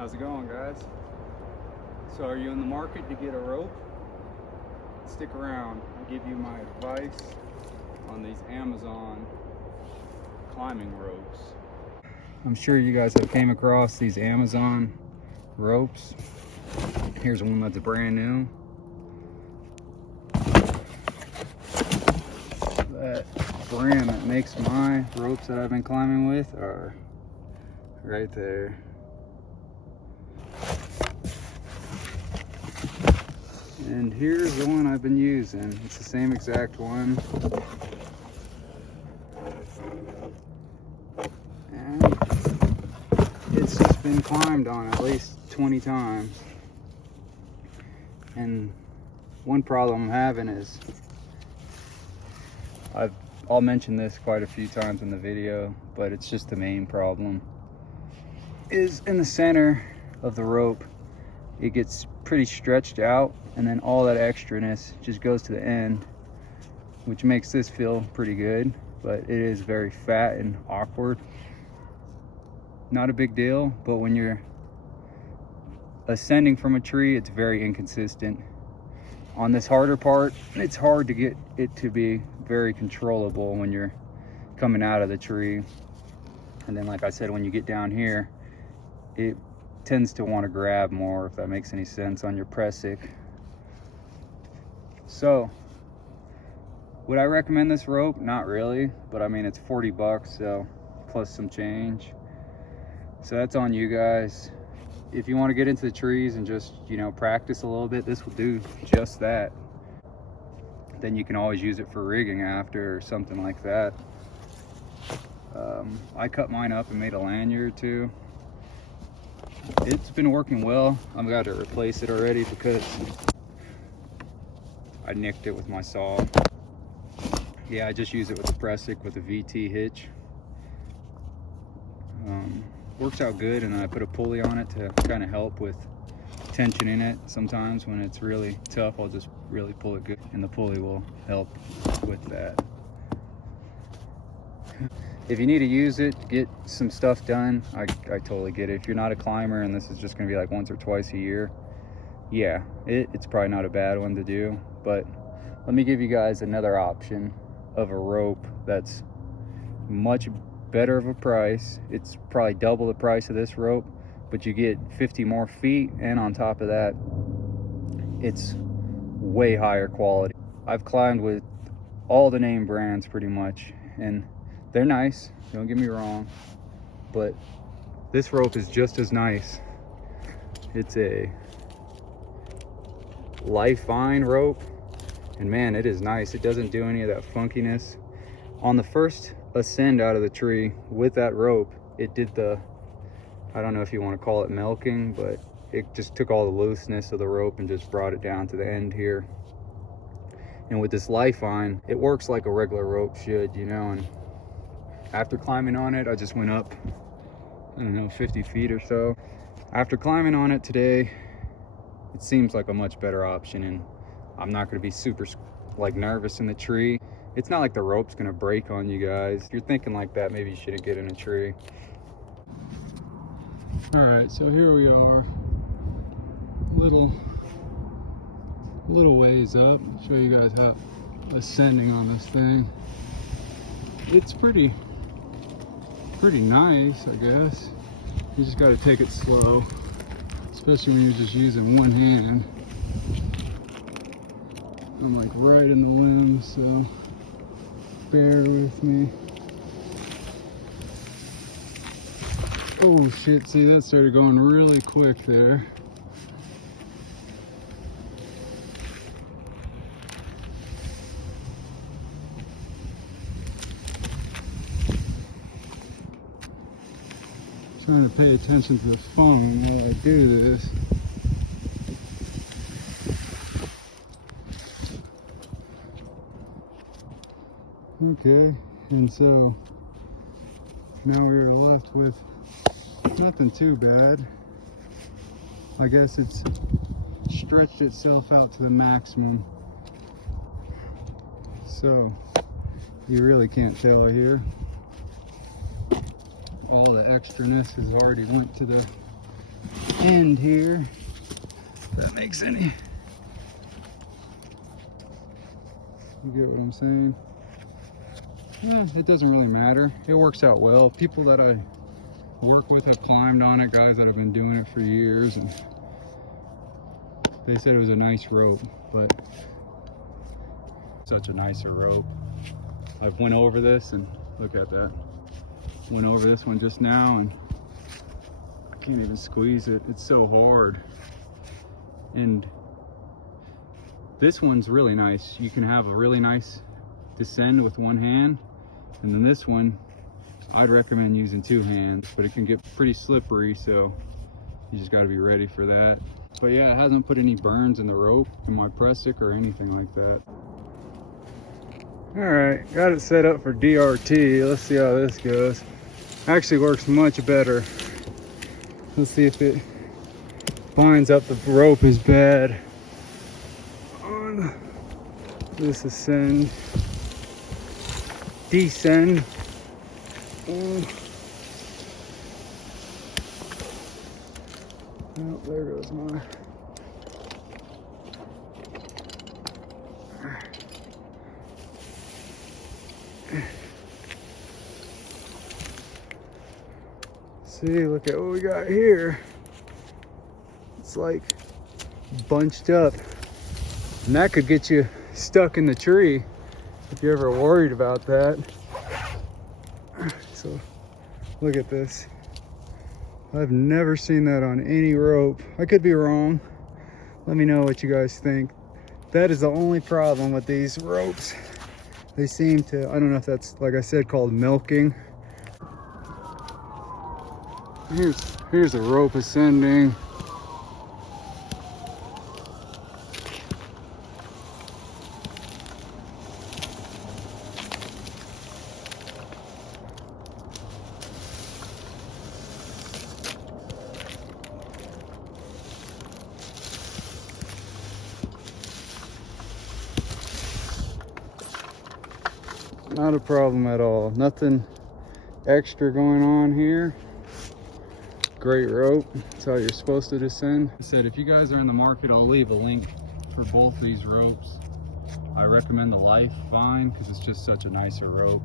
How's it going, guys? So are you in the market to get a rope? Stick around. I'll give you my advice on these Amazon climbing ropes. I'm sure you guys have came across these Amazon ropes. Here's one that's brand new. That brand that makes my ropes that I've been climbing with are right there. And here's the one I've been using. It's the same exact one. And it's just been climbed on at least 20 times. And one problem I'm having is, I'll mention this quite a few times in the video, but it's just the main problem, is in the center of the rope. It gets pretty stretched out, and then all that extraness just goes to the end, which makes this feel pretty good, but it is very fat and awkward. Not a big deal, but when you're ascending from a tree, it's very inconsistent. On this harder part, it's hard to get it to be very controllable when you're coming out of the tree. And then, like I said, when you get down here, it tends to want to grab more, if that makes any sense, on your pressic. So would I recommend this rope? Not really, but I mean, it's 40 bucks, so plus some change. So that's on you guys. If you want to get into the trees and just, you know, practice a little bit, this will do just that. Then you can always use it for rigging after or something like that. I cut mine up and made a lanyard too. It's been working well. I've got to replace it already because I nicked it with my saw. Yeah, I just use it with the pressic with a VT hitch. Works out good, and then I put a pulley on it to kind of help with tension in it. Sometimes when it's really tough, I'll just really pull it good, and the pulley will help with that. If you need to use it, get some stuff done, I totally get it. If you're not a climber and this is just gonna be like once or twice a year, yeah, it's probably not a bad one to do. But let me give you guys another option of a rope that's much better of a price. It's probably double the price of this rope, but you get 50 more feet, and on top of that, it's way higher quality. I've climbed with all the name brands pretty much, and they're nice, don't get me wrong, but this rope is just as nice. It's a Lifeline rope, and man, it is nice. It doesn't do any of that funkiness. On the first ascend out of the tree with that rope, it did the, I don't know if you want to call it milking, but it just took all the looseness of the rope and just brought it down to the end here. And with this Lifeline, it works like a regular rope should, you know. And after climbing on it, I just went up, I don't know, 50 feet or so. After climbing on it today, it seems like a much better option, and I'm not going to be super like nervous in the tree. It's not like the rope's going to break on you guys. If you're thinking like that, maybe you shouldn't get in a tree. All right, so here we are, little ways up. Show you guys how ascending on this thing. It's pretty nice, I guess. You just got to take it slow, especially when you're just using one hand. I'm like right in the limb, so bear with me. Oh shit, see, that started going really quick there. Trying to pay attention to the phone while I do this. Okay, and so now we're left with nothing too bad. I guess it's stretched itself out to the maximum. So you really can't tell here. All the extraness has already went to the end here, if that makes any. You get what I'm saying? Yeah, it doesn't really matter. It works out well. People that I work with have climbed on it, guys that have been doing it for years, and they said it was a nice rope, but such a nicer rope. I've went over this, and look at that. Went over this one just now, and I can't even squeeze it. It's so hard. And this one's really nice. You can have a really nice descend with one hand, and then this one I'd recommend using two hands, but it can get pretty slippery, so you just got to be ready for that. But yeah, it hasn't put any burns in the rope in my press stick or anything like that. All right, got it set up for DRT. Let's see how this goes. Actually works much better. Let's see if it binds up the rope as bad on this ascend, descend. Oh, there goes my. See, look at what we got here. It's like bunched up, and that could get you stuck in the tree if you're ever worried about that. So look at this. I've never seen that on any rope. I could be wrong. Let me know what you guys think. That is the only problem with these ropes. They seem to, I don't know if that's, like I said, called milking. Here's a rope ascending. Not a problem at all. Nothing extra going on here. Great rope. That's how you're supposed to descend. I said, if you guys are in the market, I'll leave a link for both these ropes. I recommend the Life Vine because it's just such a nicer rope.